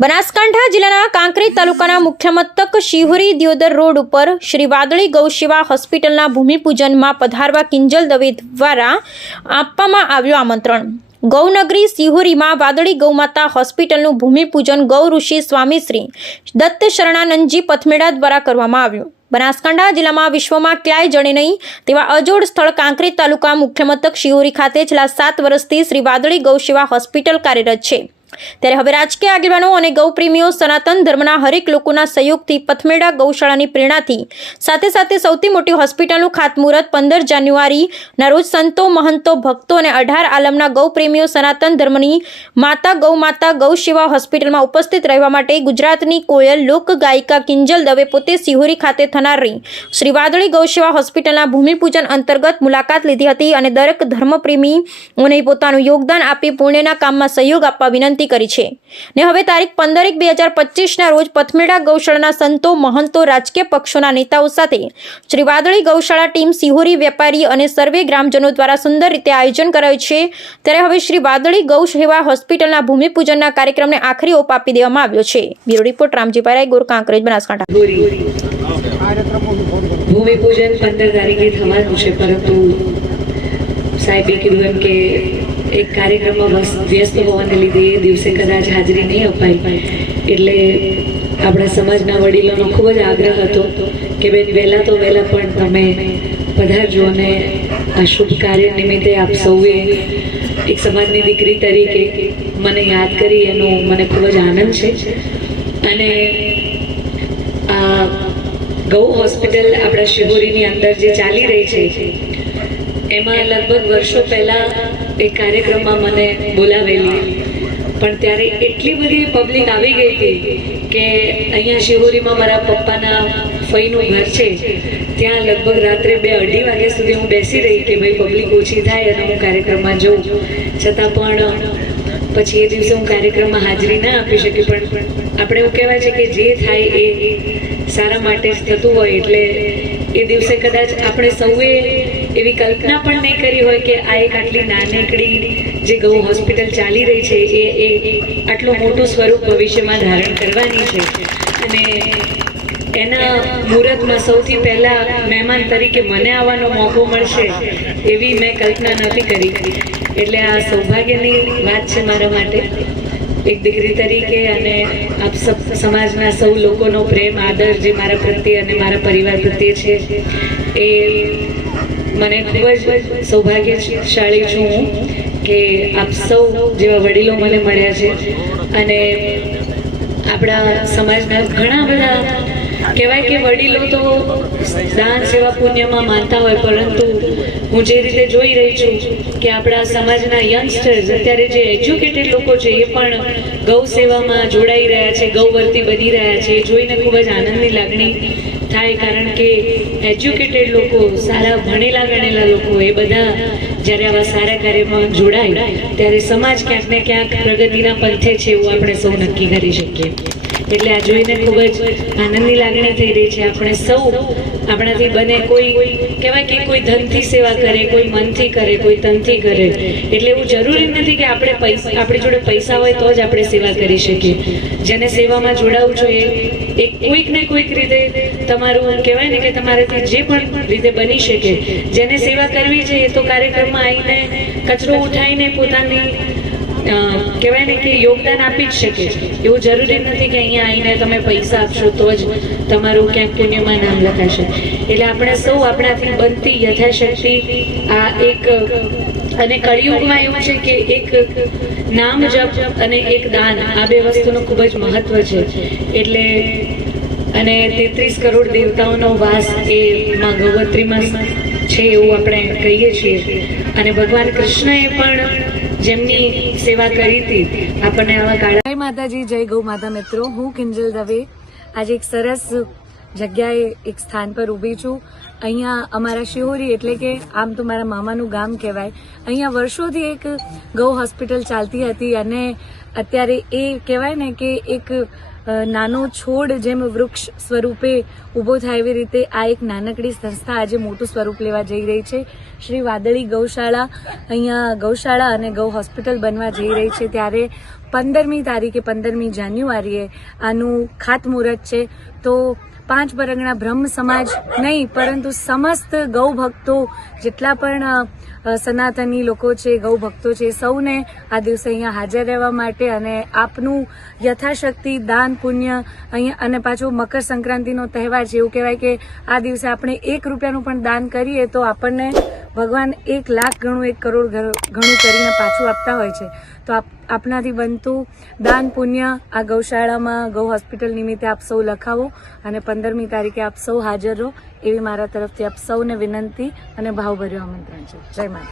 બનાસકાંઠા જિલ્લાના કાંકરેજ તાલુકાના મુખ્ય મથક શિહોરી દિયોદર રોડ ઉપર શ્રી વાદળી ગૌસેવા હોસ્પિટલના ભૂમિપૂજનમાં પધારવા કિંજલ દવે દ્વારા આપવામાં આવ્યું આમંત્રણ। ગૌનગરી શિહોરીમાં વાદળી ગૌમાતા હોસ્પિટલનું ભૂમિપૂજન ગૌ ઋષિ સ્વામી શ્રી દત્ત શરણાનંદજી પથમેડા દ્વારા કરવામાં આવ્યું। બનાસકાંઠા જિલ્લામાં વિશ્વમાં ક્યાંય જણે નહીં તેવા અજોડ સ્થળ કાંકરેજ તાલુકા મુખ્ય મથક શિહોરી ખાતે છેલ્લા 7 વર્ષથી શ્રી વાદળી ગૌસેવા હોસ્પિટલ કાર્યરત છે। ત્યારે હવે રાજકીય આગેવાનો અને ગૌપ્રેમીઓ સનાતન ધર્મના હરેક લોકોના સહયોગથી પથમેડા ગૌશાળાની પ્રેરણાથી સાથે સાથે સૌથી મોટી હોસ્પિટલનું ખાતમુહૂર્ત 15 જાન્યુઆરીના રોજ સંતો મહંતો ભક્તો અને 18 આલમના ગૌપ્રેમીઓ સનાતન ધર્મની માતા ગૌસેવા હોસ્પિટલમાં ઉપસ્થિત રહેવા માટે ગુજરાતની કોયલ લોક ગાયિકા કિંજલ દવે પોતે શિહોરી ખાતે થનારી શ્રી વાદળી ગૌસેવા હોસ્પિટલના ભૂમિપૂજન અંતર્ગત મુલાકાત લીધી હતી અને દરેક ધર્મપ્રેમીઓને પોતાનું યોગદાન આપી પુણ્યના કામમાં સહયોગ આપવા વિનંતી કરી છે ને હવે તારીખ 15/1/2025ના રોજ પથમેડા ગૌશાળાના સંતો મહંતો રાજકીય પક્ષોના નેતાઓ સાથે શ્રી વાદળી ગૌશાળા ટીમ શિહોરી વેપારી અને સર્વે ગ્રામજનો દ્વારા સુંદર રીતે આયોજન કરાયું છે। ત્યારે હવે શ્રી વાદળી ગૌસેવા હોસ્પિટલના ભૂમિપૂજનના કાર્યક્રમને આખરી ઓપ આપી દેવામાં આવ્યો છે। બ્યુરો રિપોર્ટ રામજી પારાય, ગોર કાંકરેજ, બનાસકાંઠા। ભૂમિપૂજન 15 તારીખે થવાનું છે, પરંતુ સાહેબે કીધું એમ કે એક કાર્યક્રમમાં વ્યસ્ત હોવાને લીધે એ દિવસે કદાચ હાજરી નહીં અપાય, એટલે આપણા સમાજના વડીલોનો ખૂબ જ આગ્રહ હતો કે બેન વહેલા પણ તમે પધારજો અને આ શુભ કાર્ય નિમિત્તે આપ સૌએ એક સમાજની દીકરી તરીકે મને યાદ કરી એનો મને ખૂબ જ આનંદ છે। અને આ ગૌ હોસ્પિટલ આપણા શિહોરીની અંદર જે ચાલી રહી છે એમાં લગભગ વર્ષો પહેલાં એક કાર્યક્રમમાં મને બોલાવેલી, પણ ત્યારે એટલી બધી પબ્લિક આવી ગઈ હતી કે અહીંયા શિહોરીમાં મારા પપ્પાના ફઈનું ઘર છે, ત્યાં લગભગ રાત્રે 2-2:30 વાગ્યા સુધી હું બેસી રહી કે ભાઈ પબ્લિક ઓછી થાય અને હું કાર્યક્રમમાં જઉં, છતાં પણ પછી એ દિવસે હું કાર્યક્રમમાં હાજરી ના આપી શકી। પણ આપણે એવું કહેવાય છે કે જે થાય એ સારા માટે જ થતું હોય, એટલે એ દિવસે કદાચ આપણે સૌએ એવી કલ્પના પણ નહીં કરી હોય કે આ એક આટલી નાનકડી જે ગૌ હોસ્પિટલ ચાલી રહી છે એ આટલું મોટું સ્વરૂપ ભવિષ્યમાં ધારણ કરવાની છે। અને એના મુહૂર્તમાં સૌથી પહેલાં મહેમાન તરીકે મને આવવાનો મોકો મળશે એવી મેં કલ્પના નથી કરી, એટલે આ સૌભાગ્યની વાત છે મારા માટે એક દીકરી તરીકે। અને આપ સમાજના સૌ લોકોનો પ્રેમ આદર જે મારા પ્રત્યે અને મારા પરિવાર પ્રત્યે છે એ મને ખૂબ જ સૌભાગ્યશાળી છું હું કે આપ સૌ જેવા વડીલો મને મળ્યા છે। અને આપણા સમાજના ઘણા બધા કહેવાય કે વડીલો તો દાન સેવા પુણ્યમાં માનતા હોય, પરંતુ હું જે રીતે જોઈ રહી છું કે આપણા સમાજના યંગસ્ટર્સ અત્યારે જે એજ્યુકેટેડ લોકો છે એ પણ ગૌ સેવામાં જોડાઈ રહ્યા છે, ગૌવર્તી બની રહ્યા છે, એ જોઈને ખૂબ જ આનંદની લાગણી થાય। કારણ કે એજ્યુકેટેડ લોકો, સારા ભણેલા ગણેલા લોકો એ બધા જ્યારે આવા સારા કાર્યમાં જોડાય ત્યારે સમાજ ક્યાંક ને ક્યાંક પ્રગતિના પંથે છે એવું આપણે સૌ નક્કી કરી શકીએ। એટલે આ જોઈને ખૂબ જ આનંદની લાગણી થઈ રહી છે। આપણે સૌ આપણાથી બને, કોઈ કહેવાય કે કોઈ ધનથી સેવા કરે, કોઈ મનથી કરે, કોઈ તનથી કરે, એટલે એવું જરૂરી નથી કે આપણી જોડે પૈસા હોય તો જ આપણે સેવા કરી શકીએ। જેને સેવામાં જોડાવું જોઈએ એક કોઈક ને કોઈક રીતે તમારું કહેવાય ને કે તમારાથી જે પણ રીતે બની શકે, જેને સેવા કરવી છે એ તો કાર્યક્રમમાં આવીને કચરો ઉઠાવીને પોતાની કહેવાય ને કે યોગદાન આપી જ શકે છે। એવું જરૂરી નથી કે અહીંયા આવીને તમે પૈસા આપશો તો જ તમારું ક્યાંક પુણ્યમાં નામ લખાશે। એટલે આપણે સૌ આપણાથી બનતી યથાશક્તિ આ એક, અને કળિયુગમાં એવું છે કે એક નામ જપ અને એક દાન, આ બે વસ્તુનું ખૂબ જ મહત્વ છે। એટલે અને 33 કરોડ દેવતાઓનો વાસ એ માં ગૌવત્રીમાં છે એવું આપણે કહીએ છીએ। અને ભગવાન કૃષ્ણએ પણ જેમની સેવા કરી હતી આપણને આવા કાળા। જય માતાજી, જય ગૌ માતા મિત્રો, હું કિંજલ દવે આજે એક સરસ જગ્યાએ એક સ્થાન પર ઊભી છું। અહીંયા અમારા શિહોરી એટલે કે આમ તો મારા મામાનું ગામ કહેવાય, અહીંયા વર્ષોથી એક ગૌ હોસ્પિટલ ચાલતી હતી અને અત્યારે એ કહેવાય ને કે એક નાનો છોડ જેમ વૃક્ષ સ્વરૂપે ઊભો થાય એવી રીતે આ એક નાનકડી સંસ્થા આજે મોટું સ્વરૂપ લેવા જઈ રહી છે। શ્રી વાદળી ગૌશાળા અહીંયા ગૌશાળા અને ગૌ હોસ્પિટલ બનવા જઈ રહી છે, ત્યારે 15મી તારીખે 15મી જાન્યુઆરીએ આનું ખાતમુહૂર્ત છે. તો 5 પરગણા બ્રહ્મ સમાજ નહીં પરંતુ સમસ્ત ગૌ ભક્તો જેટલા પણ સનાતની લોકો છે, ગૌ ભક્તો છે, સૌને આ દિવસે અહીંયા હાજર રહેવા માટે અને આપનું યથાશક્તિ દાન પુણ્ય અહીંયા, અને પાછો મકર સંક્રાંતિનો તહેવાર છે, એવું કહેવાય કે આ દિવસે આપણે 1 રૂપિયાનું પણ દાન કરીએ તો આપણને ભગવાન 1 લાખ ગણું 1 કરોડ ઘણું કરીને પાછું આપતા હોય છે. તો આપનાથી બનતું દાન પુણ્ય આ ગૌશાળામાં ગૌ હોસ્પિટલ નિમિત્તે આપ સૌ લખાવો અને 15મી તારીખે આપ સૌ હાજર રહો એવી મારા તરફથી આપ સૌને વિનંતી અને ભાવભર્યું આમંત્રણ છે. જય માતા.